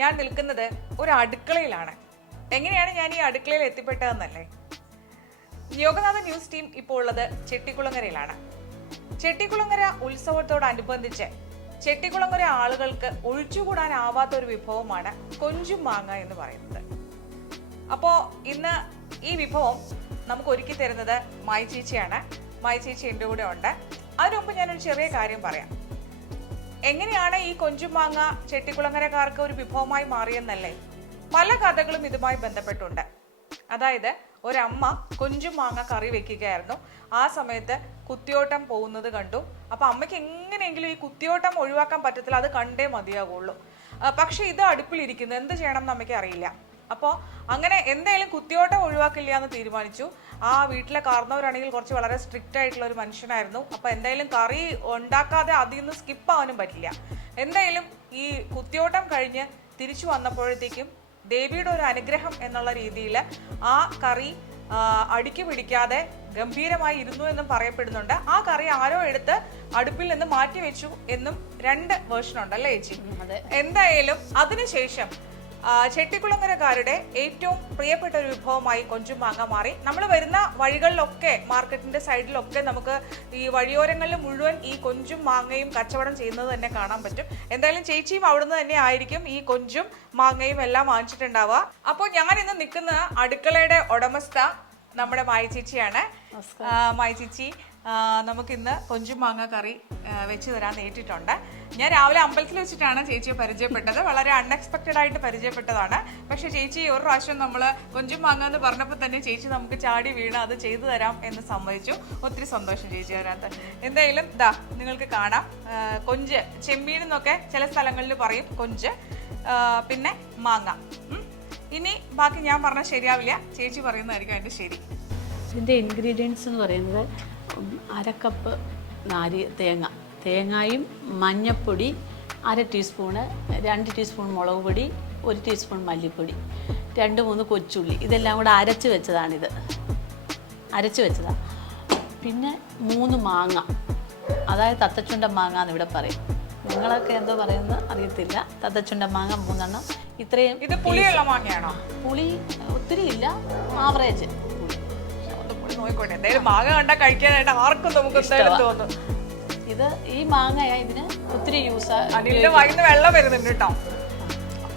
ഞാൻ നിൽക്കുന്നത് ഒരു അടുക്കളയിലാണ്. എങ്ങനെയാണ് ഞാൻ ഈ അടുക്കളയിൽ എത്തിപ്പെട്ടതെന്നല്ലേ? യോഗനാഥ ന്യൂസ് ടീം ഇപ്പോൾ ഉള്ളത് ചെട്ടിക്കുളങ്ങരയിലാണ്. ചെട്ടിക്കുളങ്ങര ഉത്സവത്തോടനുബന്ധിച്ച് ചെട്ടിക്കുളങ്ങര ആളുകൾക്ക് ഒഴിച്ചുകൂടാനാവാത്ത ഒരു വിഭവമാണ് കൊഞ്ചും മാങ്ങ എന്ന് പറയുന്നത്. അപ്പോൾ ഇന്ന് ഈ വിഭവം നമുക്ക് ഒരുക്കി തരുന്നത് മായി ചേച്ചിയാണ്. മായി ചേച്ചി എന്റെ കൂടെ ഉണ്ട്. അതിനു മുമ്പ് ഞാനൊരു ചെറിയ കാര്യം പറയാം. എങ്ങനെയാണ് ഈ കൊഞ്ചുമാങ്ങ ചെട്ടിക്കുളങ്ങരക്കാർക്ക് ഒരു വിഭവമായി മാറിയെന്നല്ലേ? പല കഥകളും ഇതുമായി ബന്ധപ്പെട്ടുണ്ട്. അതായത് ഒരമ്മ കൊഞ്ചും മാങ്ങ കറി വെക്കുകയായിരുന്നു. ആ സമയത്ത് കുത്തിയോട്ടം പോകുന്നത് കണ്ടു. അപ്പൊ അമ്മയ്ക്ക് എങ്ങനെയെങ്കിലും ഈ കുത്തിയോട്ടം ഒഴിവാക്കാൻ പറ്റത്തില്ല അത് കണ്ടേ മതിയാകുള്ളൂ പക്ഷെ ഇത് അടുപ്പിലിരിക്കുന്നു. എന്ത് ചെയ്യണം എന്ന് അമ്മയ്ക്ക് അറിയില്ല. അപ്പോൾ അങ്ങനെ എന്തെങ്കിലും കുത്തിയോട്ടം ഒഴിവാക്കില്ല എന്ന് തീരുമാനിച്ചു. ആ വീട്ടിലെ കാർന്നവരാണെങ്കിൽ കുറച്ച് വളരെ സ്ട്രിക്റ്റ് ആയിട്ടുള്ള ഒരു മനുഷ്യനായിരുന്നു. അപ്പോൾ എന്തായാലും കറി ഉണ്ടാക്കാതെ അതിൽ നിന്ന് സ്കിപ്പ് ആവാനും പറ്റില്ല. എന്തായാലും ഈ കുത്തിയോട്ടം കഴിഞ്ഞ് തിരിച്ചു വന്നപ്പോഴത്തേക്കും ദേവിയുടെ ഒരു അനുഗ്രഹം എന്നുള്ള രീതിയിൽ ആ കറി അടുക്കി പിടിക്കാതെ ഗംഭീരമായി ഇരുന്നു എന്നും പറയപ്പെടുന്നുണ്ട്. ആ കറി ആരോ എടുത്ത് അടുപ്പിൽ നിന്ന് മാറ്റി വെച്ചു എന്നും രണ്ട് വേർഷൻ ഉണ്ട് അല്ലേ ചേച്ചി? എന്തായാലും അതിനുശേഷം ചെട്ടിക്കുളങ്ങരക്കാരുടെ ഏറ്റവും പ്രിയപ്പെട്ട ഒരു വിഭവമായി കൊഞ്ചും മാങ്ങ മാറി. നമ്മൾ വരുന്ന വഴികളിലൊക്കെ മാർക്കറ്റിന്റെ സൈഡിലൊക്കെ നമുക്ക് ഈ വഴിയോരങ്ങളിൽ മുഴുവൻ ഈ കൊഞ്ചും മാങ്ങയും കച്ചവടം ചെയ്യുന്നത് തന്നെ കാണാൻ പറ്റും. എന്തായാലും ചേച്ചിയും അവിടുന്ന് തന്നെ ആയിരിക്കും ഈ കൊഞ്ചും മാങ്ങയും എല്ലാം വാങ്ങിച്ചിട്ടുണ്ടാവുക. അപ്പോൾ ഞാൻ ഇന്ന് നിൽക്കുന്ന അടുക്കളയുടെ ഉടമസ്ഥ നമ്മുടെ മായ ചേച്ചിയാണ്. മായ ചേച്ചി നമുക്കിന്ന് കൊഞ്ചും മാങ്ങ കറി വെച്ച് തരാൻ നേരിട്ടിട്ടുണ്ട്. ഞാൻ രാവിലെ അമ്പലത്തിൽ വെച്ചിട്ടാണ് ചേച്ചിയെ പരിചയപ്പെട്ടത്. വളരെ അൺഎക്സ്പെക്റ്റഡ് ആയിട്ട് പരിചയപ്പെട്ടതാണ്. പക്ഷെ ചേച്ചി ഒരു പ്രാവശ്യം നമ്മൾ കൊഞ്ചും മാങ്ങ എന്ന് പറഞ്ഞപ്പോൾ തന്നെ ചേച്ചി നമുക്ക് ചാടി വീണ് അത് ചെയ്തു തരാം എന്ന് സമ്മതിച്ചു. ഒത്തിരി സന്തോഷം ചേച്ചി അതിനകത്ത് എന്തായാലും ദാ നിങ്ങൾക്ക് കാണാം. കൊഞ്ച് ചെമ്മീൻ എന്നൊക്കെ ചില സ്ഥലങ്ങളിൽ പറയും. കൊഞ്ച് പിന്നെ മാങ്ങ. ഇനി ബാക്കി ഞാൻ പറഞ്ഞാൽ ശരിയാവില്ല. ചേച്ചി പറയുന്നതായിരിക്കും അതിന്റെ ശരി. ഇതിന്റെ ഇൻഗ്രീഡിയൻസ് എന്ന് പറയുന്നത് ഉം, അര കപ്പ് നാരി തേങ്ങ. തേങ്ങായും മഞ്ഞപ്പൊടി അര ടീസ്പൂണ് രണ്ട് ടീസ്പൂൺ മുളക് പൊടി ഒരു ടീസ്പൂൺ മല്ലിപ്പൊടി രണ്ട് മൂന്ന് കൊച്ചുള്ളി. ഇതെല്ലാം കൂടെ അരച്ച് വെച്ചതാണിത്. അരച്ച് വെച്ചതാണ് പിന്നെ മൂന്ന് മാങ്ങ. അതായത് തത്തച്ചുണ്ട മാങ്ങ എന്ന് ഇവിടെ പറയും. നിങ്ങളൊക്കെ എന്തോ പറയുന്നത് അറിയത്തില്ല. തത്തച്ചുണ്ട മാങ്ങ മൂന്നെണ്ണം. ഇത്രയും ഇത് പുളിയുള്ള മാങ്ങയാണോ? പുളി ഒത്തിരി ഇല്ല. ആവറേജ്. നോക്കിക്കോട്ടെ. എന്തായാലും മാങ്ങ കണ്ടാൽ കഴിക്കാനായിട്ട് ആർക്കും നമുക്ക് എന്തായാലും തോന്നും. ഇത് ഈ മാങ്ങയാ ഇതിന് ഒത്തിരി യൂസ് വായിന്ന് വെള്ളം വരുന്നുണ്ട് കേട്ടോ.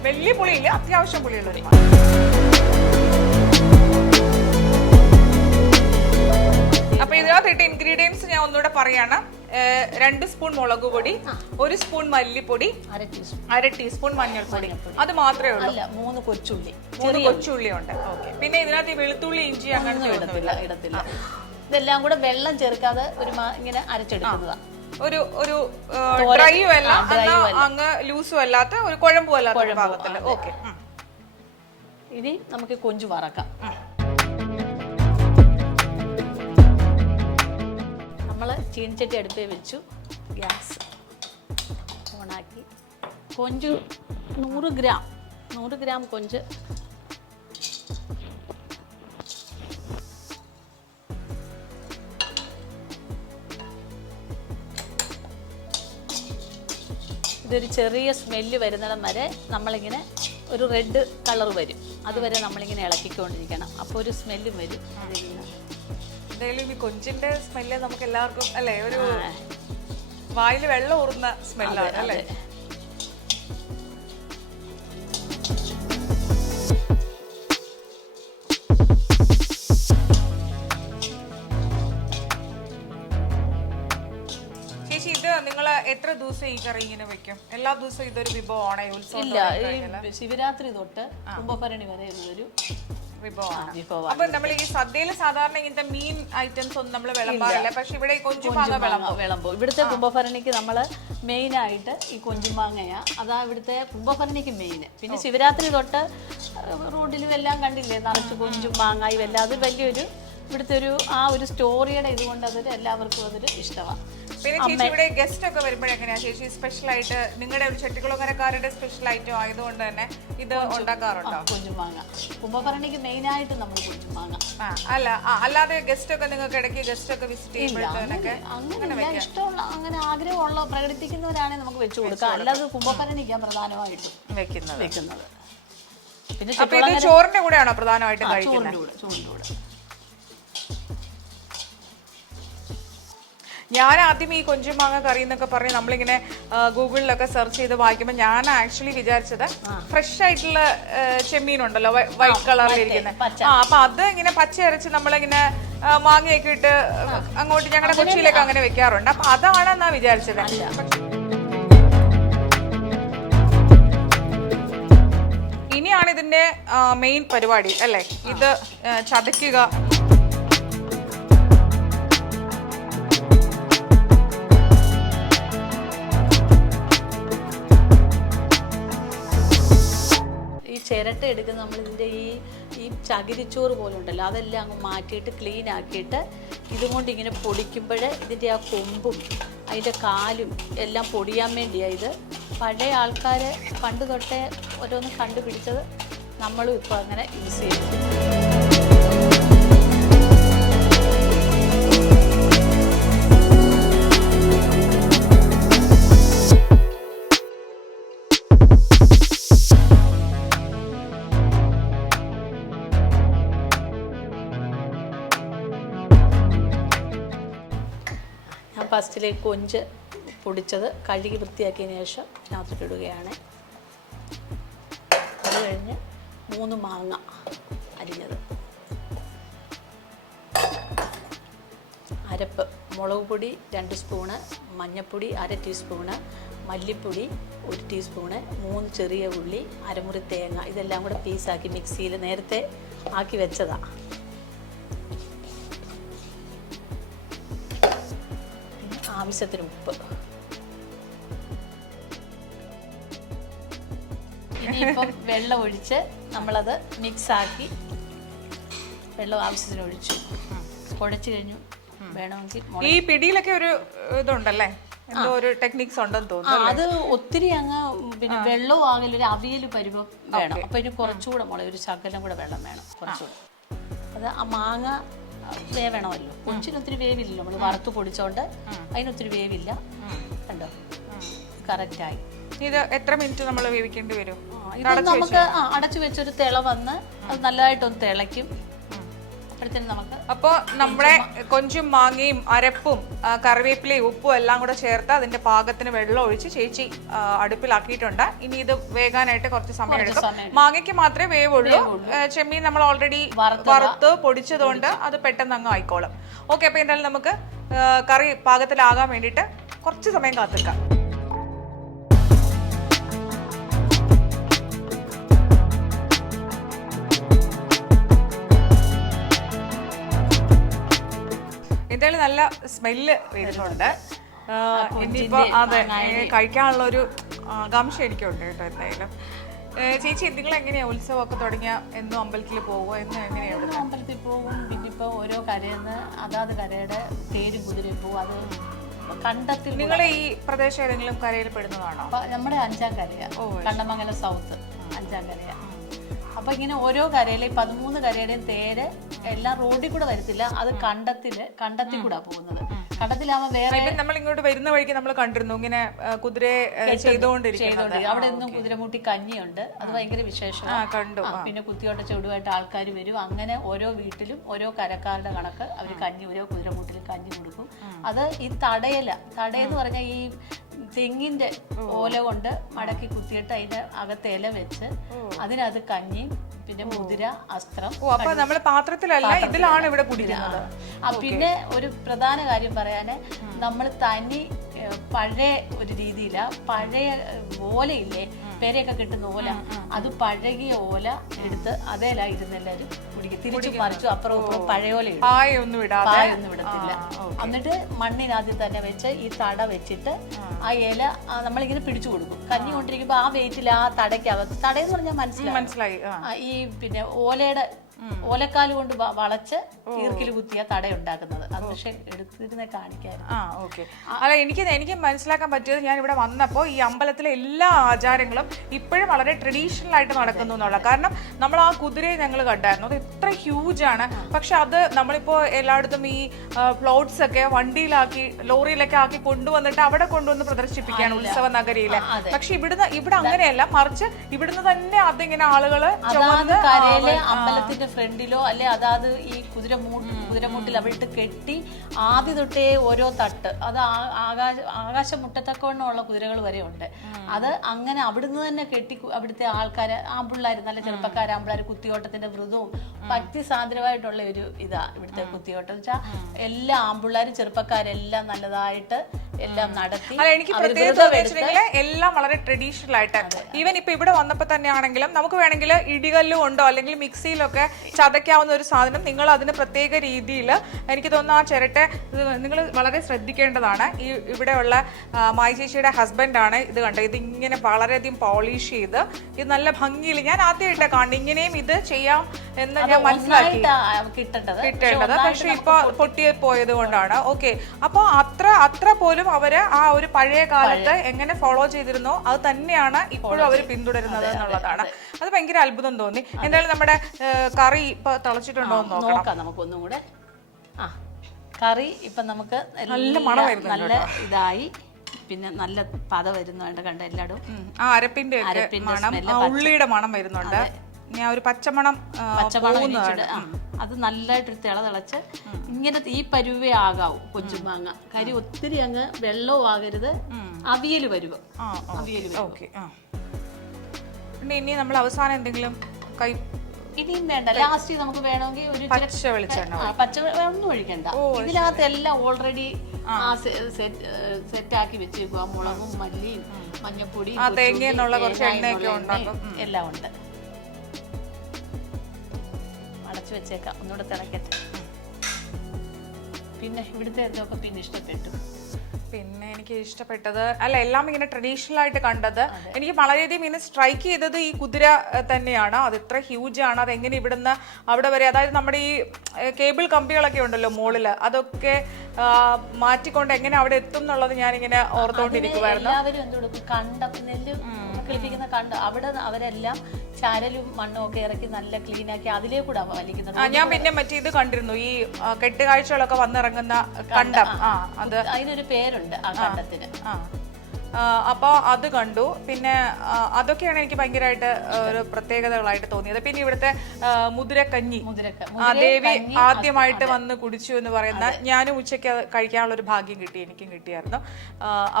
വലിയ പുളിയില്ല അത്യാവശ്യം പുളിയുള്ള ഒരു മാങ്ങ. അപ്പൊ ഇതിനകത്തിട്ട് ഇൻഗ്രീഡിയൻസ് ഞാൻ ഒന്നുകൂടെ പറയാണ്. രണ്ട് സ്പൂൺ മുളക് പൊടി ഒരു സ്പൂൺ മല്ലിപ്പൊടി അര ടീസ്പൂൺ. മഞ്ഞൾപ്പൊടി. അത് മാത്രമേ ഉള്ളൂ. അല്ല മൂന്ന് കൊച്ചുള്ളി. മൂന്ന് കൊച്ചുള്ളി ഉണ്ട് പിന്നെ ഇതിനകത്ത് ഈ വെളുത്തുള്ളി ഇഞ്ചി അങ്ങനെ ഇടത്തില്ല ഇതെല്ലാം കൂടെ വെള്ളം ചേർക്കാതെ ഒരു ഇങ്ങനെ അരച്ചെടുക്കുന്നതാ. ഒരു ഒരു ഡ്രൈയും അല്ല അങ്ങ് ലൂസും അല്ലാത്ത ഒരു കുഴമ്പും അല്ലാത്ത ഒരു ഭാഗത്തിൽ. ഓക്കെ ഇനി നമുക്ക് കൊഞ്ച് വറക്കാം. നമ്മൾ ചീനിച്ചട്ടി അടുപ്പേ വെച്ചു. ഗ്യാസ് ഓണാക്കി. കൊഞ്ച് നൂറ് ഗ്രാം നൂറ് ഗ്രാം കൊഞ്ച് ഇതൊരു ചെറിയ സ്മെല്ല് വരുന്നിടം വരെ നമ്മളിങ്ങനെ ഒരു റെഡ് കളർ വരും. അതുവരെ നമ്മളിങ്ങനെ ഇളക്കിക്കൊണ്ടിരിക്കണം. അപ്പോൾ ഒരു സ്മെല്ലും വരും. എന്തായാലും ഈ കൊഞ്ചിന്റെ സ്മെല്ല് നമുക്ക് എല്ലാവർക്കും അല്ലേ ഒരു വായിൽ വെള്ളം ഊറുന്ന സ്മെല്ലാണ് അല്ലേ? ദിവസം ഈ കറി ഇങ്ങനെ വെക്കും. എല്ലാ ദിവസവും ഇതൊരു വിഭവമാണ് ഇല്ല ഈ ശിവരാത്രി തൊട്ട് കുംഭഭരണി വരെ ഉള്ളൊരു അപ്പൊ നമ്മൾ ഈ സദ്യയിൽ സാധാരണ ഇങ്ങനത്തെ മീൻ ഐറ്റംസ് ഒന്നും നമ്മൾ വിളമ്പാറില്ല. പക്ഷെ ഇവിടെ കൊഞ്ചുമാങ്ങ കൊഞ്ചു മാങ്ങ വിളമ്പും. വിളമ്പും. ഇവിടുത്തെ കുംഭഭരണിക്ക് നമ്മൾ മെയിനായിട്ട് ഈ കൊഞ്ചുമാങ്ങയാ. അതാ ഇവിടുത്തെ കുംഭഭരണിക്ക് മെയിൻ. പിന്നെ ശിവരാത്രി തൊട്ട് റോഡിലും എല്ലാം കണ്ടില്ലേ നിറച്ച് കൊഞ്ചും മാങ്ങായും എല്ലാം അത് വലിയൊരു ഇവിടുത്തെ ഒരു ആ ഒരു സ്റ്റോറിയുടെ ഇതുകൊണ്ട് അതൊരു എല്ലാവർക്കും അതൊരു ഇഷ്ടമാണ് പിന്നെ ചേച്ചി ഇവിടെ ഗസ്റ്റ് ഒക്കെ വരുമ്പോഴെങ്ങനെയാ ചേച്ചി സ്പെഷ്യൽ ആയിട്ട് നിങ്ങളുടെ ഒരു ചെട്ടിക്കുളങ്ങരക്കാരുടെ സ്പെഷ്യൽ ഐറ്റം ആയതുകൊണ്ട് തന്നെ ഇത് ഉണ്ടാക്കാറുണ്ടോ? കുഞ്ഞുമാങ്ങ കുംഭഭരണിക്ക് മെയിനായിട്ട് നമ്മൾ കുഞ്ഞുമാങ്ങ അല്ല അല്ലാതെ ഗസ്റ്റ് ഒക്കെ നിങ്ങൾക്ക് ഇടയ്ക്ക് ഗസ്റ്റ് ഒക്കെ വിസിറ്റ് ചെയ്യുമ്പോഴത്തേനൊക്കെ അങ്ങനെ ഇഷ്ടമുള്ള അങ്ങനെ ആഗ്രഹമുള്ള പ്രകടിപ്പിക്കുന്നവരാണെങ്കിൽ നമുക്ക് വെച്ചു കൊടുക്കാം. അല്ലാതെ കുംഭഭരണിക്കാണ് പ്രധാനമായിട്ടും വെക്കുന്നത്. വെക്കുന്നത്. പിന്നെ ചോറിന്റെ കൂടെയാണോ പ്രധാനമായിട്ടും കഴിക്കുന്നത്? ചോറിന്റെ കൂടെ ചോറിന്റെ കൂടെ. ഞാൻ ആദ്യം ഈ കൊഞ്ചുമാങ്ങ കറി എന്നൊക്കെ പറഞ്ഞ് നമ്മളിങ്ങനെ ഗൂഗിളിലൊക്കെ സെർച്ച് ചെയ്ത് വായിക്കുമ്പോൾ ഞാൻ ആക്ച്വലി വിചാരിച്ചത് ഫ്രഷ് ആയിട്ടുള്ള ചെമ്മീനുണ്ടല്ലോ ചെമ്മീൻ ഉണ്ടല്ലോ വൈറ്റ് കളറിൽ ഇരിക്കുന്നത് ആ അപ്പൊ അത് ഇങ്ങനെ പച്ച അരച്ച് നമ്മളിങ്ങനെ മാങ്ങയൊക്കെ ഇട്ട് അങ്ങോട്ട് ഞങ്ങളുടെ കൊച്ചിയിലൊക്കെ അങ്ങനെ വെക്കാറുണ്ട്. അപ്പൊ അതാണെന്നാ വിചാരിച്ചത്? ഇനിയാണ് ഇതിന്റെ മെയിൻ പരിപാടി അല്ലേ? ഇത് ചതയ്ക്കുക ചിരട്ട എടുക്കുന്ന നമ്മളിതിന്റെ ഈ ഈ ചകിരിച്ചോറ് പോലെ ഉണ്ടല്ലോ അതെല്ലാം അങ്ങ് മാറ്റിയിട്ട് ക്ലീൻ ആക്കിയിട്ട് ഇതുകൊണ്ട് ഇങ്ങനെ പൊടിക്കുമ്പോൾ ഇതിന്റെ ആ കൊമ്പും അതിന്റെ കാലും എല്ലാം പൊടിയാൻ വേണ്ടിയാണ് ഇത്. പഴയ ആൾക്കാർ പണ്ട് തൊട്ടേ ഓരോന്ന് കണ്ടുപിടിച്ചത് നമ്മളും ഇപ്പോൾ അങ്ങനെ യൂസ് ചെയ്യുന്നു ഫസ്റ്റിലേക്ക് കൊഞ്ച് പൊടിച്ചത് കഴുകി വൃത്തിയാക്കിയതിന് ശേഷം ഞാത്തിട്ടിടുകയാണ് അത് കഴിഞ്ഞ് മൂന്ന് മാങ്ങ അരിഞ്ഞത്. അരപ്പ് മുളക് പൊടി രണ്ട് സ്പൂണ് മഞ്ഞൾപ്പൊടി അര ടീസ്പൂണ് മല്ലിപ്പൊടി ഒരു ടീസ്പൂണ് മൂന്ന് ചെറിയ ഉള്ളി അരമുറി തേങ്ങ ഇതെല്ലാം കൂടെ പീസാക്കി മിക്സിയിൽ നേരത്തെ ആക്കി വെച്ചതാണ് ആവശ്യത്തിന് ഉപ്പ് ഇനിയിപ്പം വെള്ളം ഒഴിച്ച് നമ്മളത് മിക്സാക്കി വെള്ളം ആവശ്യത്തിന് ഒഴിച്ചു. കുഴച്ച് കഴിഞ്ഞു. വേണമെങ്കിൽ ഈ പിടിയിലൊക്കെ ഒരു ഇതുണ്ടല്ലേ? എന്തോ ഒരു ടെക്നിക്സ് ഉണ്ടെന്ന് തോന്നുന്നു അത് ഒത്തിരി അങ്ങ് പിന്നെ വെള്ളവും ആകില്ല ഒരു അവിയൽ പരുവം വേണം. അപ്പൊ ഇനി കുറച്ചുകൂടെ മുളക് ഒരു ശകലം കൂടെ വെള്ളം വേണം കുറച്ചുകൂടെ. അത് ആ മാങ്ങ വേവണമല്ലോ. കൊച്ചിനൊത്തിരി വേവില്ലല്ലോ. നമ്മൾ വറുത്ത് പൊടിച്ചോണ്ട് അതിനൊത്തിരി വേവില്ല. കണ്ടോ? കറക്റ്റായി. ഇത് എത്ര മിനിറ്റ് നമ്മൾ വേവിക്കേണ്ടി വരും? ഇത് നമുക്ക് അടച്ചു വെച്ചൊരു തിള വന്ന് അത് നല്ലതായിട്ടൊന്ന് തിളയ്ക്കും. അപ്പോഴത്തേനും നമുക്ക് അപ്പോ നമ്മുടെ കൊഞ്ചും മാങ്ങയും അരപ്പും കറിവേപ്പിലയും ഉപ്പും എല്ലാം കൂടെ ചേർത്ത് അതിന്റെ പാകത്തിന് വെള്ളം ഒഴിച്ച് ചേച്ചി ആ, അടുപ്പിലാക്കിയിട്ടുണ്ട്. ഇനി ഇത് വേകാനായിട്ട് കുറച്ച് സമയം എടുക്കും. മാങ്ങയ്ക്ക് മാത്രമേ വേവുള്ളൂ. ചെമ്മീൻ നമ്മൾ ഓൾറെഡി വറുത്ത് പൊടിച്ചതുകൊണ്ട് അത് പെട്ടെന്ന് അങ്ങ് ആയിക്കോളും. ഓക്കെ അപ്പൊ എന്തായാലും നമുക്ക് ആ, കറി പാകത്തിലാകാൻ വേണ്ടിയിട്ട് കുറച്ച് സമയം കാത്തിക്കാം നല്ല സ്മെല്ല് വരുന്നുണ്ട്. ഇനിയിപ്പോ അതെ കഴിക്കാനുള്ള ഒരു ആകാംക്ഷ എനിക്കുണ്ട് കേട്ടോ എന്തായാലും. ചേച്ചി നിങ്ങൾ എങ്ങനെയാ ഉത്സവമൊക്കെ തുടങ്ങിയ എന്നും അമ്പലത്തിൽ പോകുമോ എന്നും എങ്ങനെയാണ് അമ്പലത്തിൽ പോകും. പിന്നെ ഇപ്പോൾ ഓരോ കരയെന്ന് അതാത് കരയുടെ തേരും കുതിരയും പോകും അത് കണ്ടത്തിൽ നിങ്ങൾ ഈ പ്രദേശം ഏതെങ്കിലും കരയിൽ പെടുന്നതാണോ? നമ്മുടെ അഞ്ചാം കരയാ. കണ്ടമംഗലം സൗത്ത് അഞ്ചാം കരയാ. അപ്പൊ ഇങ്ങനെ ഓരോ കരയിലെ പതിമൂന്ന് കരയുടെയും തേര് എല്ലാം റോഡിൽ കൂടെ വരത്തില്ല. അത് കണ്ടത്തിൽ കണ്ടത്തിൽ കൂടെ പോകുന്നത്. കണ്ടത്തിലാവുമ്പോ വേറെ നമ്മൾ ഇങ്ങോട്ട് വരുന്ന വഴിക്ക് നമ്മൾ കണ്ടിരുന്നു. ഇങ്ങനെ ആ, ചെയ്തുകൊണ്ടിരിക്കുന്നത് അവിടെ എന്നും കുതിരമുട്ടി കഞ്ഞിയുണ്ട്. അത് ഭയങ്കര വിശേഷം വിശേഷമാണ് കണ്ടു. പിന്നെ കുത്തിയോട്ട ചുവടുമായിട്ട് ആൾക്കാർ വരും. അങ്ങനെ ഓരോ വീട്ടിലും ഓരോ കരക്കാരുടെ കണക്ക് അവർ കഞ്ഞി ഓരോ കുതിരമുട്ടിൽ കഞ്ഞി കൊടുക്കും. അത് ഈ തടയല. തടയെന്ന് പറഞ്ഞാൽ ഈ തെങ്ങിന്റെ ഓല കൊണ്ട് മടക്കി കുത്തിയിട്ട് അതിന്റെ അകത്ത് ഇല വെച്ച് അതിനകത്ത് കഞ്ഞി പിന്നെ മുതിര അസ്ത്രം അപ്പൊ നമ്മൾ പാത്രത്തിലല്ല ഇതിലാണ് ഇവിടെ കുടിക്കുന്നത്. ആ പിന്നെ ഒരു പ്രധാന കാര്യം പറയാന് നമ്മൾ തനി പഴയ ഒരു രീതിയില. പഴയ ഓലയില്ലേ? പേരെയൊക്കെ കിട്ടുന്ന ഓല. അത് പഴകിയ ഓല എടുത്ത് അതേല ഇരുന്ന് എല്ലാവരും പിടിക്കും തിരിച്ചു മറിച്ചു അപ്പുറം ഇപ്പുറം പഴയോല ഒന്നും ഒന്നും ഇടാതെ? ഒന്നും വിടത്തില്ല എന്നിട്ട് മണ്ണിനകത്ത് തന്നെ വെച്ച് ഈ തട വെച്ചിട്ട് ആ. ഇല നമ്മളിങ്ങനെ പിടിച്ചു കൊടുക്കും. കഞ്ഞി കൊണ്ടിരിക്കുമ്പോ ആ വെയിറ്റിൽ ആ തടയ്ക്കകത്ത് തടയെന്ന് പറഞ്ഞാൽ മനസ്സിലായി? മനസ്സിലായി. ഈ പിന്നെ ഓലയുടെ ഓലക്കാൽ കൊണ്ട് വളച്ച് ഈർക്കിൽ കുത്തിയ തട ഉണ്ടാക്കുന്നത് അത് പക്ഷെ എടുത്തിരുന്നേ കാണിക്കാൻ. ആ ഓക്കെ. അല്ല എനിക്ക് എനിക്ക് മനസ്സിലാക്കാൻ പറ്റിയത് ഞാൻ ഇവിടെ വന്നപ്പോൾ ഈ അമ്പലത്തിലെ എല്ലാ ആചാരങ്ങളും ഇപ്പോഴും വളരെ ട്രഡീഷണൽ ആയിട്ട് നടക്കുന്നു എന്നുള്ള കാരണം നമ്മൾ ആ കുതിരയെ ഞങ്ങൾ കണ്ടായിരുന്നു. അത് ഇത്ര ഹ്യൂജ് ആണ്. പക്ഷെ അത് നമ്മളിപ്പോ എല്ലായിടത്തും ഈ പ്ലോട്ട്സ് ഒക്കെ വണ്ടിയിലാക്കി ലോറിയിലൊക്കെ ആക്കി കൊണ്ടുവന്നിട്ട് അവിടെ കൊണ്ടുവന്ന് പ്രദർശിപ്പിക്കുകയാണ് ഉത്സവ നഗരിയിലെ. പക്ഷെ ഇവിടുന്ന് ഇവിടെ അങ്ങനെയല്ല. മറിച്ച് ഇവിടുന്ന് തന്നെ അതിങ്ങനെ ആളുകൾ അമ്പലത്തിന്റെ ഫ്രണ്ടിലോ അല്ലെ അതാത് ഈ കുതിരമൂട്ട് കുതിരമൂട്ടിൽ അവിടെ കെട്ടി ആദ്യ തൊട്ടേ ഓരോ തട്ട്. അത് ആകാശ ആകാശമുട്ടത്തക്കവണ്ണമുള്ള കുതിരകൾ വരെ ഉണ്ട്. അത് അങ്ങനെ അവിടുന്ന് തന്നെ കെട്ടി അവിടുത്തെ ആൾക്കാര് ആമ്പിള്ളാര് നല്ല ചെറുപ്പക്കാർ ആമ്പിള്ളാര് കുത്തിയോട്ടത്തിന്റെ വ്രതവും ഭക്തി സാന്ദ്രമായിട്ടുള്ള ഒരു ഇതാ ഇവിടുത്തെ കുത്തിയോട്ടം. വെച്ചാൽ എല്ലാ ആമ്പിള്ളേരും ചെറുപ്പക്കാരെല്ലാം നല്ലതായിട്ട് എല്ലാം നടത്തി അല്ല എനിക്ക് വെച്ചിട്ടുണ്ടെങ്കിൽ എല്ലാം വളരെ ട്രഡീഷണൽ ആയിട്ട് ഈവൻ ഇപ്പൊ ഇവിടെ വന്നപ്പോ തന്നെ ആണെങ്കിലും നമുക്ക് വേണമെങ്കിൽ ഇടികല്ലും ഉണ്ടോ അല്ലെങ്കിൽ മിക്സിയിലൊക്കെ ചതയ്ക്കാവുന്ന ഒരു സാധനം നിങ്ങൾ അതിന് പ്രത്യേക രീതിയിൽ എനിക്ക് തോന്നുന്നു ആ ചിരട്ടെ നിങ്ങൾ വളരെ ശ്രദ്ധിക്കേണ്ടതാണ്. ഈ ഇവിടെയുള്ള മായി ചേച്ചിയുടെ ഹസ്ബൻഡാണ് ഇത് കണ്ടത്. ഇത് ഇങ്ങനെ വളരെയധികം പോളിഷ് ചെയ്ത് ഇത് നല്ല ഭംഗിയിൽ ഞാൻ ആദ്യമായിട്ടാണ് കാണുന്നത്. ഇങ്ങനെയും ഇത് ചെയ്യാം എന്ന് ഞാൻ മനസ്സിലാക്കി. കിട്ടേണ്ടത്. കിട്ടേണ്ടത്. പക്ഷെ ഇപ്പൊ പൊട്ടി പോയത് കൊണ്ടാണ്. ഓക്കെ. അപ്പൊ അത്ര അത്ര പോലും അവർ ആ ഒരു പഴയ കാലത്ത് എങ്ങനെ ഫോളോ ചെയ്തിരുന്നോ അത് തന്നെയാണ് ഇപ്പോഴും അവർ പിന്തുടരുന്നത് എന്നുള്ളതാണ്. അത്. ഭയങ്കര അത്ഭുതം തോന്നി. എന്തായാലും നമ്മുടെ കറി ഇപ്പൊ തിളച്ചിട്ടുണ്ടോ എന്ന് നോക്കാം നമുക്കൊന്നും കൂടെ. ആ കറി ഇപ്പൊ നമുക്ക് നല്ല മണം വരുന്നുണ്ട് നല്ല ഇതായി. പിന്നെ നല്ല പത വരുന്നുണ്ട് കണ്ട എല്ലായിടും ആ അരപ്പിന്റെ ഉള്ളിയുടെ മണം വരുന്നുണ്ട്. ഞാൻ ഒരു പച്ചമണം ആ, പച്ചമണം ആ, അത് നല്ലതായിട്ടൊരു തിള തിളച്ച് ഇങ്ങനെ ഈ പരുവേ ആകാവൂ കൊച്ചുമാങ്ങ കരി ഒത്തിരി അങ്ങ് വെള്ളവും ആകരുത്. അവിയൽ പരുവം. ആ അവിയൽ ഓക്കെ ആ. പിന്നെ ഇനി നമ്മൾ അവസാനം എന്തെങ്കിലും കൈ ഇനിയും വേണ്ട. ലാസ്റ്റ് നമുക്ക് വേണമെങ്കിൽ ഒരു പച്ച വെളിച്ചെണ്ണ ആ, പച്ച ഒന്നും ഒഴിക്കണ്ട. ഇതിനകത്ത് എല്ലാം ഓൾറെഡി സെറ്റ് ആക്കി വെച്ചേക്കുക മുളകും മല്ലിയും മഞ്ഞപ്പൊടിയും ആ, കുറച്ച് എണ്ണയൊക്കെ ഉണ്ടാക്കും. എല്ലാം ഉണ്ട്. അടച്ചു വെച്ചേക്കാം. ഒന്നുകൂടെ തിളക്കട്ടെ. പിന്നെ ഇവിടുത്തെ എന്തൊക്കെ പിന്നെ ഇഷ്ടപ്പെട്ടു. പിന്നെ എനിക്ക് ഇഷ്ടപ്പെട്ടത് അല്ല എല്ലാം ഇങ്ങനെ ട്രഡീഷണൽ ആയിട്ട് കണ്ടത് എനിക്ക് വളരെയധികം ഇങ്ങനെ സ്ട്രൈക്ക് ചെയ്തത് ഈ കുതിര തന്നെയാണ്. അത് ഇത്ര ഹ്യൂജ് ആണ്. അത് എങ്ങനെ ഇവിടുന്ന് അവിടെ വരെ അതായത് നമ്മുടെ ഈ കേബിൾ കമ്പികളൊക്കെ ഉണ്ടല്ലോ മുകളിൽ അതൊക്കെ മാറ്റിക്കൊണ്ട് എങ്ങനെ അവിടെ എത്തും എന്നുള്ളത് ഞാനിങ്ങനെ ഓർത്തോണ്ടിരിക്കുവായിരുന്നു. എല്ലാവരും എന്ത് കൊടുക്കും? കണ്ട നെല്ല് കിളിപ്പിക്കുന്ന കണ്ട അവിടെ അവരെല്ലാം ചാരലും മണ്ണും ഒക്കെ ഇറക്കി നല്ല ക്ലീൻ ആക്കി അതിലേ കൂടെ വലിക്കുന്നത്. ഞാൻ പിന്നെ മറ്റേ ഇത് കണ്ടിരുന്നു. ഈ കെട്ടുകാഴ്ചകളൊക്കെ വന്നിറങ്ങുന്ന കണ്ടം ആ അത് അതിനൊരു പേരുണ്ട്. ആ കണ്ടത്തിന് അപ്പോൾ അത് കണ്ടു. പിന്നെ അതൊക്കെയാണ് എനിക്ക് ഭയങ്കരമായിട്ട് ഒരു പ്രത്യേകതകളായിട്ട് തോന്നിയത്. പിന്നെ ഇവിടുത്തെ മുതിരക്കഞ്ഞി. ദേവി ആദ്യമായിട്ട് വന്ന് കുടിച്ചു എന്ന് പറയുന്ന ഞാനും ഉച്ചയ്ക്ക് കഴിക്കാനുള്ള ഒരു ഭാഗ്യം കിട്ടി എനിക്കും കിട്ടിയായിരുന്നു.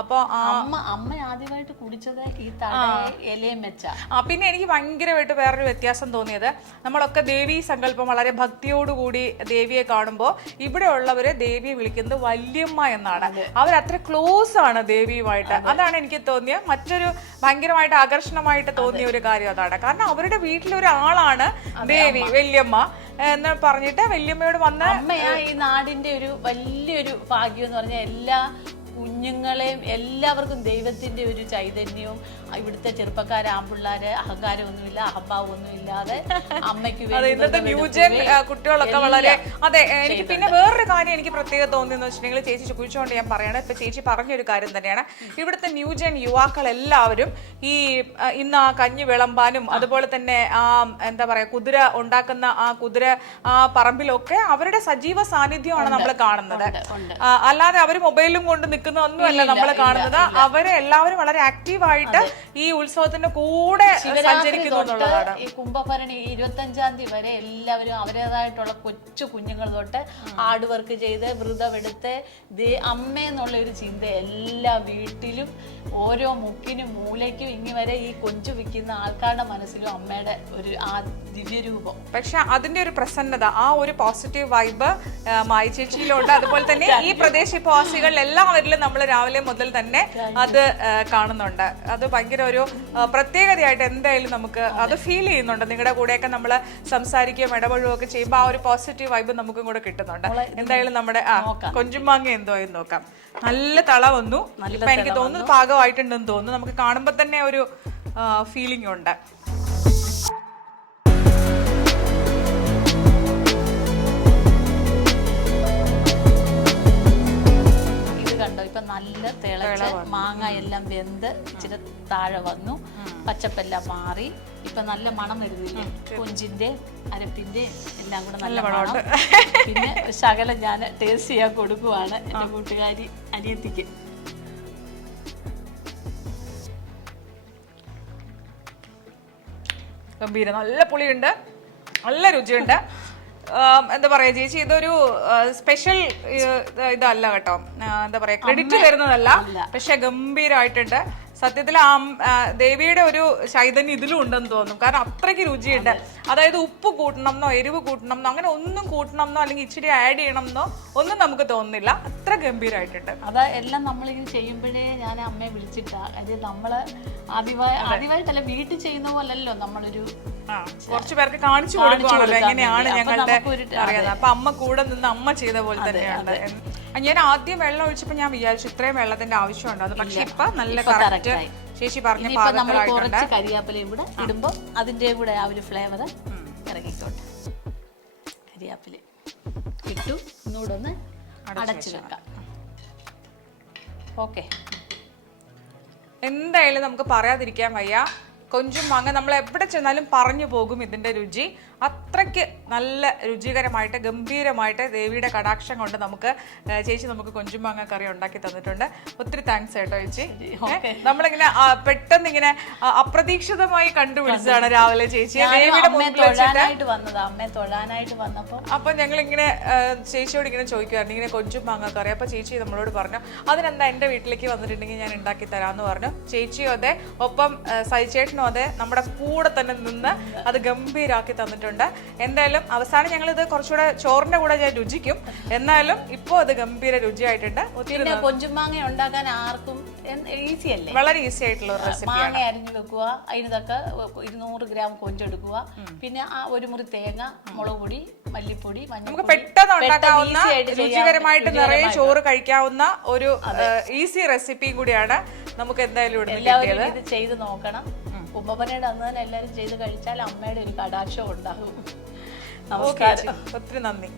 അപ്പോൾ അമ്മ അമ്മ ആദ്യമായിട്ട് കുടിച്ചത് ഈ ആ. പിന്നെ എനിക്ക് ഭയങ്കരമായിട്ട് വേറൊരു വ്യത്യാസം തോന്നിയത്. നമ്മളൊക്കെ ദേവി സങ്കല്പം വളരെ ഭക്തിയോടുകൂടി ദേവിയെ കാണുമ്പോൾ ഇവിടെ ഉള്ളവര് ദേവിയെ വിളിക്കുന്നത് വല്യമ്മ എന്നാണ്. അവരത്ര ക്ലോസ് ആണ് ദേവിയുമായിട്ട് അതാണ് എനിക്ക് തോന്നിയ മറ്റൊരു ഭയങ്കരമായിട്ട് ആകർഷണമായിട്ട് തോന്നിയ ഒരു കാര്യം അതാണ്. കാരണം അവരുടെ വീട്ടിലൊരാളാണ് ദേവി വല്യമ്മ എന്ന് പറഞ്ഞിട്ട് വല്യമ്മയോട് വന്ന അമ്മയാ ഈ നാടിന്റെ ഒരു വലിയൊരു ഭാഗ്യം എന്ന് പറഞ്ഞ എല്ലാ കുഞ്ഞുങ്ങളെയും എല്ലാവർക്കും ദൈവത്തിന്റെ ഒരു ചൈതന്യവും ഇവിടുത്തെ ചെറുപ്പക്കാരെ ആമ്പിള്ളാര് അഹങ്കാരമൊന്നുമില്ല അഹംഭാവമൊന്നുമില്ലാതെ അമ്മയ്ക്ക് ഇന്നത്തെ ന്യൂജൻ കുട്ടികളൊക്കെ വളരെ അതെ എനിക്ക് പിന്നെ വേറൊരു കാര്യം എനിക്ക് പ്രത്യേകത തോന്നിയെന്ന് വെച്ചിട്ടുണ്ടെങ്കിൽ ചേച്ചി ചോദിച്ചുകൊണ്ട് ഞാൻ പറയണം. ഇപ്പൊ ചേച്ചി പറഞ്ഞൊരു കാര്യം തന്നെയാണ്. ഇവിടുത്തെ ന്യൂജൻ യുവാക്കൾ എല്ലാവരും ഈ ഇന്ന് ആ കഞ്ഞി വിളമ്പാനും അതുപോലെ തന്നെ ആ എന്താ പറയാ കുതിര ഉണ്ടാക്കുന്ന ആ കുതിര ആ പറമ്പിലൊക്കെ അവരുടെ സജീവ സാന്നിധ്യമാണ് നമ്മൾ കാണുന്നത്. അല്ലാതെ അവർ മൊബൈലും കൊണ്ട് നിൽക്കുന്നതൊന്നുമല്ല നമ്മൾ കാണുന്നത്. അവരെ എല്ലാവരും വളരെ ആക്റ്റീവായിട്ട് ഈ ഉത്സവത്തിന്റെ കൂടെ സഞ്ചരിക്കുന്നു ഈ കുംഭഭരണി ഇരുപത്തഞ്ചാം തീയതി വരെ എല്ലാവരും അവരേതായിട്ടുള്ള കൊച്ചു കുഞ്ഞുങ്ങൾ തൊട്ട് ഹാർഡ് വർക്ക് ചെയ്ത് വ്രതമെടുത്ത് അമ്മ എന്നുള്ള ഒരു ചിന്ത എല്ലാ വീട്ടിലും ഓരോ മുക്കിനും മൂലയ്ക്കും ഇനി വരെ ഈ കൊഞ്ചു വിൽക്കുന്ന ആൾക്കാരുടെ മനസ്സിലും അമ്മയുടെ ഒരു ആ ദിവ്യരൂപം. പക്ഷെ അതിന്റെ ഒരു പ്രസന്നത ആ ഒരു പോസിറ്റീവ് വൈബ് മായ ചേച്ചിയിലുണ്ട്. അതുപോലെ തന്നെ ഈ പ്രദേശവാസികളിൽ എല്ലാവരിലും നമ്മൾ രാവിലെ മുതൽ തന്നെ അത് കാണുന്നുണ്ട്. അത് ഭയങ്കര ഒരു പ്രത്യേകതയായിട്ട് എന്തായാലും നമുക്ക് അത് ഫീൽ ചെയ്യുന്നുണ്ട്. നിങ്ങളുടെ കൂടെയൊക്കെ നമ്മൾ സംസാരിക്കുകയും ഇടപഴകുകയും ഒക്കെ ചെയ്യുമ്പോൾ ആ ഒരു പോസിറ്റീവ് വൈബ് നമുക്കും കൂടെ കിട്ടുന്നുണ്ട്. എന്തായാലും നമ്മുടെ ആ കൊഞ്ചുമാങ്ങ എന്തോ എന്ന് നോക്കാം. നല്ല തള വന്നു. ഇപ്പൊ എനിക്ക് തോന്നുന്നു പാകമായിട്ടുണ്ടെന്ന് തോന്നുന്നു. നമുക്ക് കാണുമ്പോൾ തന്നെ ഒരു ഫീലിംഗ് ഉണ്ട്. ഇപ്പൊ നല്ല തിളച്ച് മാങ്ങ എല്ലാം വെന്ത് ഇച്ചിരി താഴെ വന്നു. പച്ചപ്പെല്ലാം മാറി. ഇപ്പൊ നല്ല മണം വരുന്നില്ലേ? കൊഞ്ചിന്റെ അരപ്പിന്റെ എല്ലാം കൂടെ നല്ല മണം. പിന്നെ ശകലം ഞാൻ ടേസ്റ്റ് ചെയ്യാൻ കൊടുക്കുവാണ് എന്റെ കൂട്ടുകാരി അനിയത്തിക്ക്. ഗംഭീര നല്ല പുളിയുണ്ട്. നല്ല രുചിയുണ്ട്. എന്താ പറയാ ചേച്ചി ഇതൊരു സ്പെഷ്യൽ ഇതല്ല കേട്ടോ. എന്താ പറയാ ക്രെഡിറ്റ് തരുന്നതല്ല പക്ഷെ ഗംഭീരമായിട്ടുണ്ട് സത്യത്തിൽ ആ ദേവിയുടെ ഒരു ചൈതന്യം ഇതിലും ഉണ്ടെന്ന് തോന്നും. കാരണം അത്രയ്ക്ക് രുചിയുണ്ട്. അതായത് ഉപ്പ് കൂട്ടണം എന്നോ എരിവ് കൂട്ടണം എന്നോ അങ്ങനെ ഒന്നും കൂട്ടണം എന്നോ അല്ലെങ്കിൽ ഇച്ചിരി ആഡ് ചെയ്യണം എന്നോ ഒന്നും നമുക്ക് തോന്നുന്നില്ല. അത്ര ഗംഭീരമായിട്ടുണ്ട് അതാ എല്ലാം നമ്മളിങ്ങനെ ചെയ്യുമ്പോഴേ ഞാൻ അമ്മയെ വിളിച്ചിട്ടാ. അതായത് നമ്മൾ ആദ്യമായി ആദ്യമായിട്ടല്ല വീട്ടിൽ ചെയ്യുന്ന പോലല്ലോ നമ്മളൊരു കുറച്ചു പേർക്ക് കാണിച്ചു കൊടുക്കുകയാണല്ലോ എങ്ങനെയാണ് ഞങ്ങളുടെ അറിയാതെ അപ്പൊ അമ്മ കൂടെ നിന്ന് അമ്മ ചെയ്ത പോലെ തന്നെയാണ്. ഞാൻ ആദ്യം വെള്ളം ഒഴിച്ചപ്പോ ഞാൻ വിചാരിച്ചു ഇത്രയും വെള്ളത്തിന്റെ ആവശ്യം അത് പക്ഷെ ഇപ്പൊ നല്ല കറക്റ്റ് ശേഷി പറഞ്ഞ ഇനിയിപ്പോ നമ്മൾ പാകത്തിലായിട്ടുണ്ട് കുറച്ച് കരിയാപ്പിലയും കൂടെ ഇടുമ്പോൾ അതിന്റെ കൂടെ ആ ഒരു ഫ്ലേവർ ഇറങ്ങിക്കോട്ടെ കരിയാപ്പില ഇട്ടു. ഒന്നുകൂടെ ഒന്ന് അടച്ചു വെക്കാം. ഓക്കെ എന്തായാലും നമുക്ക് പറയാതിരിക്കാൻ വയ്യ. കൊഞ്ചും മാങ്ങ നമ്മൾ എവിടെ ചെന്നാലും പറഞ്ഞു പോകും ഇതിന്റെ രുചി. അത്രയ്ക്ക് നല്ല രുചികരമായിട്ട് ഗംഭീരമായിട്ട് ദേവിയുടെ കടാക്ഷം കൊണ്ട് നമുക്ക് ചേച്ചി നമുക്ക് കൊഞ്ചും മാങ്ങ കറി ഉണ്ടാക്കി തന്നിട്ടുണ്ട്. ഒത്തിരി താങ്ക്സ് കേട്ടോ ചേച്ചി. നമ്മളിങ്ങനെ പെട്ടെന്ന് ഇങ്ങനെ അപ്രതീക്ഷിതമായി കണ്ടുപിടിച്ചതാണ് രാവിലെ ചേച്ചി. ദേവിയുടെ അപ്പൊ ഞങ്ങൾ ഇങ്ങനെ ചേച്ചിയോട് ഇങ്ങനെ ചോദിക്കുമായിരുന്നു ഇങ്ങനെ കൊഞ്ചും മാങ്ങ കറി. അപ്പൊ ചേച്ചി നമ്മളോട് പറഞ്ഞു അതിനെന്താ എന്റെ വീട്ടിലേക്ക് വന്നിട്ടുണ്ടെങ്കിൽ ഞാൻ ഉണ്ടാക്കി തരാന്ന് പറഞ്ഞു. ചേച്ചിയും അതെ ഒപ്പം സൈചേട്ടനും അതെ നമ്മുടെ കൂടെ തന്നെ നിന്ന് അത് ഗംഭീരാക്കി തന്നിട്ടുണ്ട്. എന്തായാലും അവസാനം ഞങ്ങൾ ഇത് കുറച്ചുകൂടെ ചോറിന്റെ കൂടെ ഞാൻ രുചിക്കും. എന്നാലും ഇപ്പോൾ അത് ഗംഭീര രുചിയായിട്ടുണ്ട്. ഒത്തിരി പിന്നെ കൊഞ്ചുമാങ്ങ ഉണ്ടാക്കാൻ ആർക്കും ഈസി അല്ലേ? വളരെ ഈസി ആയിട്ടുള്ള ഒരു റെസിപ്പി മാങ്ങ അരിഞ്ഞു വെക്കുക അതിനൊക്കെ ഇരുന്നൂറ് ഗ്രാം കൊഞ്ചെടുക്കുക. പിന്നെ ആ ഒരു മുറി തേങ്ങ മുളക് പൊടി മല്ലിപ്പൊടി നമുക്ക് പെട്ടെന്ന് ഉണ്ടാക്കാവുന്ന രുചികരമായിട്ട് നിറയെ ചോറ് കഴിക്കാവുന്ന ഒരു ഈസി റെസിപ്പിയും കൂടിയാണ് നമുക്ക് എന്തായാലും ഇവിടെ എല്ലാവരും ഇത് ചെയ്ത് നോക്കണം. ഉമ്മപ്പനയുടെ അന്ന് തന്നെ എല്ലാവരും ചെയ്ത് കഴിച്ചാൽ അമ്മയുടെ ഒരു കടാക്ഷം ഉണ്ടാകും. നമസ്കാരം. ഒത്തിരി നന്ദി.